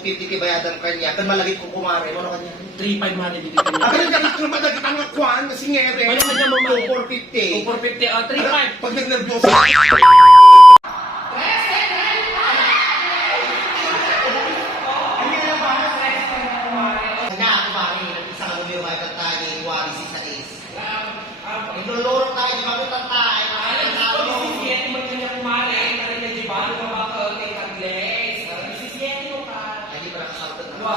250 ti bayadan kanya. Kan malagit ko kumare mo no kanya. 3.5 man dito kanya. Akin ka nak lumadag ang kwan na singere. Ano kanya mo man? 450. 450 3.5. Pag nagnervyoso. Loro tayo, di ba ko tatay? Hindi pa nakasabot na.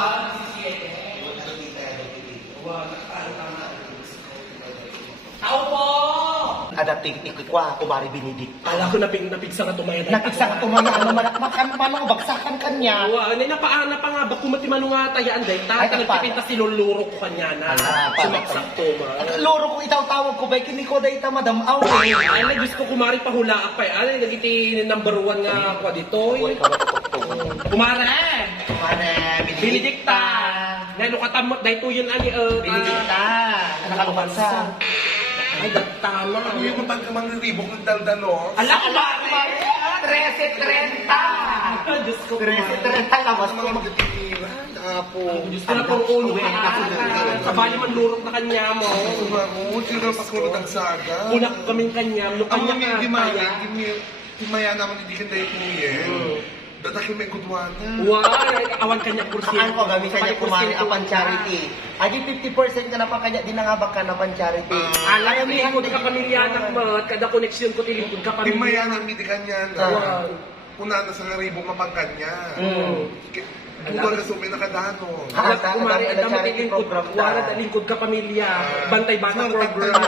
Adating ikikwa, kumari binidik. Ala ko napigsa nga tumayan. Nakiksa ka tumaya, ano manakmakan, paano bagsakan kanya? Ano napaana pa nga ba kumatimano nga tayaan day. Ay, Tata nagpipinta sinuluro ko kanya na. Sumaksak to ma. Loro ko itaw-tawag ko ba, kini ko da ita madam aw. Ala Diyos ko kumari pahula pa. Ala nagiti number 1 nga kwa dito. Kumare! Kumare, Benedicta! Nalo katamot day to yun ani. Benedicta! Nakalumansa. Ay, tama. Ano yung mapagkamang ribok ng daldalo? Ala, kumare! 13.30! Diyos ko, 13.30 lawas Ano ko. mga magtitira? Apo. Diyos ko na pang ulo ka. Sabali man lurok na kanya mo. Sumagot, sino pas ko nagsaga? Kunak kaming kanya. Ang Lukanya mga ka. gimana, timaya naman hindi ka dahil puyen. Dadakin may kudwana. Wow, awan kanya kursi. Ano ko gamit kanya kumari apan charity. Adi 50% ka na pa kanya dinangabak ka na pan charity. Alam mo ko di ka pamilyanak mo, kada koneksyon ko tilingkod ka pamilya. Timaya naman hindi kanya na. Wow. Una na sa ribok mapagkanya. Mm. Kung na sumi nakadano. Alam Ah, kumari, ada ang charity lingkod, program wala ta. na lingkod ka pamilya, bantay bata Sunod, program.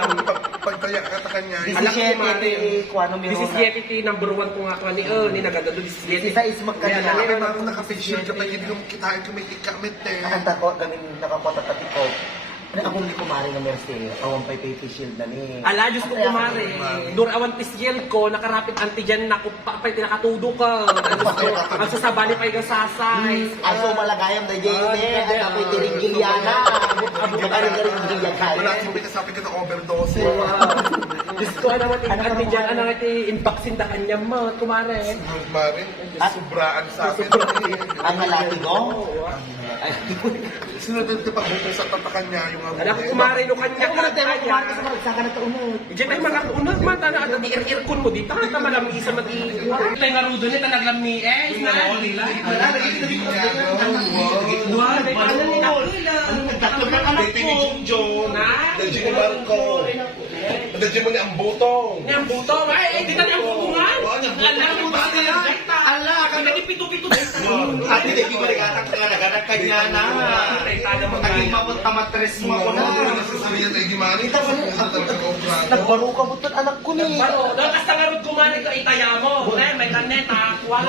Pagtaya ka ta kanya. Alam ko, 17 Mari. ti kuano mi. This is yet iti number 1 ko nga ko ni nagagado this is yet. Isa is magkanya. Kaya naman naka-facial ka pa, hindi mo kitain ka may ikamit eh. Nakanta ko gamin nakakota ta ko. Ano akong di kumari na Mercedes, awang pay shield na ni. Ala, Diyos ko kumare. Dur awan pisyel ko, nakarapit antigen na ko pa tinakatudo ka. Ang sasabali pa yung sasay. Aso malagayam da jene, at ako'y tiringgiliana. Abot ka rin tiringgilya kaya. Wala sumi ka sabi ka na overdose. Diyos ko, ano naman antigen, ano naman in-vaccine da kanya mo, kumare. Marin, sobraan sa akin. Ang lalaki ko? Sinunod ka pag-bukong sa tapakan niya yung Alam ko kumare no kanya Ako na tayo kumari sa magsaka na taunod. Diyan ay mga unag man tana at di ir-irkon mo dito ta malami sa mati. Tay ngarudo ni tanaglami isna. Wow, day pala ni nakila. Tatlo ng anak Baby ko. ni Junjun. Dadji ni Marco. Dadji mo ni Ambutong. Ni ang buto ay di tani ang butungan. Ala mo ba sila? Ala kami ni pito-pito. Ate, di ba nagaganak kanya na? Naging mapunta matres mo ako na. Sasabihin tayo gimani. Nagbaro ka buton anak ko ni. Ano, dapat sa ngarud kumari ka itaya mo. Nay may kaneta kuha.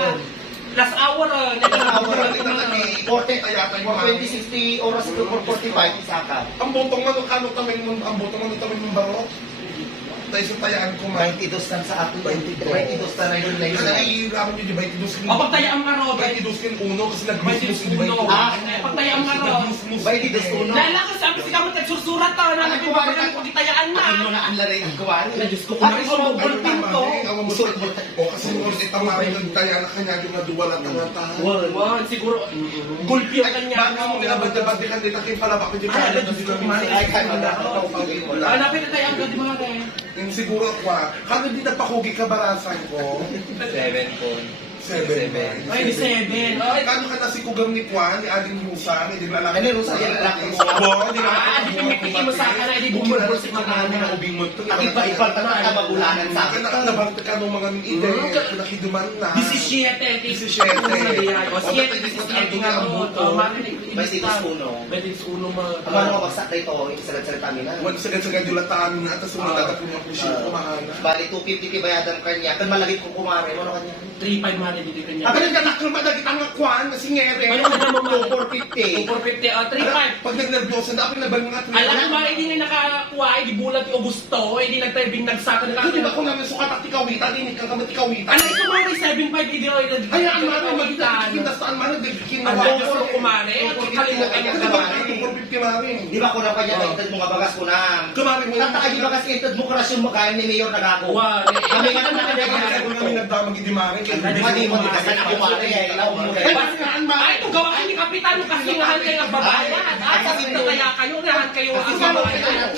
Last hour Awal 40 20-60 oras to 45 isa ka. Ang butong man, kano kami ang butong man kami ng baro? Tayo sa tayaan ko man. 22 tan sa ato 22 tan na yun na yun. Kasi naiiramo nyo, di ba? O pagtaya ang marod. 22 uno kasi nag-musmus di ba? Pagtaya ang marod. 22 uno. Lala ko sabi si kamot nagsusurat ta na nagpapagaling ko kitayaan na. Ano na ang laray ang kuwari? Na Diyos ko kumari sa mga bulpin to. O kasi mo kasi tamarin ng tayaan na kanya yung naduwala ka nga ta. Wow, siguro gulpi ang kanya. Baka mo nilabad-labad kan dito kayo pala baka dito. Ay, alam, Diyos ko, kumari. Ay, kaya na ako. Hanapin na tayo ang gadi mga kaya. Yung siguro ako kano di napakugi ka barasan ko? 7. Ay, di 7. Ay, Kano ka na si Kugam ni Kwan, ni Ading Musa, hindi lalaki. Ano, Rusa, yan lalaki mo. Hindi na. di pimikiki mo sa akin na, di bumulbol si mga na ubing mo ito. Iba-iba ka na kabagulanan sa akin. Nakalabang ka nung mga ide, nakiduman na. 17. 17. O, 7 nga mo. Betis uno mo. Ano mo bagsak dito? Isalat-salat kami na. Wag sagad-sagad yung lataan na, tapos sumunod ako ng pusin ko mahana. Bali 250 ti bayadan kanya. Kan malagit ko kumare mo no kanya. 3.5 man dito kanya. Akin ka nak lumadag ang kwan na singere. Ano ka na mo 2,450. 450, 3,500. Pag nag-nervyoso na ako, nabal mo nga 3. Alam mo, hindi nga nakakuha, hindi bulat yung gusto, hindi nagtayabing nagsaka na Hindi ba ko namin sukat at tikawitan, hindi ka naman tikawitan. Ano ito mga 7,500, hindi ako yung Kaya ang mara, magiging dastaan man, nagiging Ang nawa. puro kumare, at kalimutan yung Di ba kumare. ito 450 mami? Di ba ko na kanya intad mo nga bagas ko na. Kumari mo Tataka di bagas intad mo karas yung makain ni Mayor Nagago. Wow, Kami nga naman Kaya kami nagdamag di mami. Hindi mo dikasan ako pare eh. Ilaw mo Ay, eh. bakit nga ang mami? Ay, ito gawa kayo ni Kapitan, kasi ngahan kayo ng babayan. At sabi na kaya kayo, ngahan kayo ang babayan.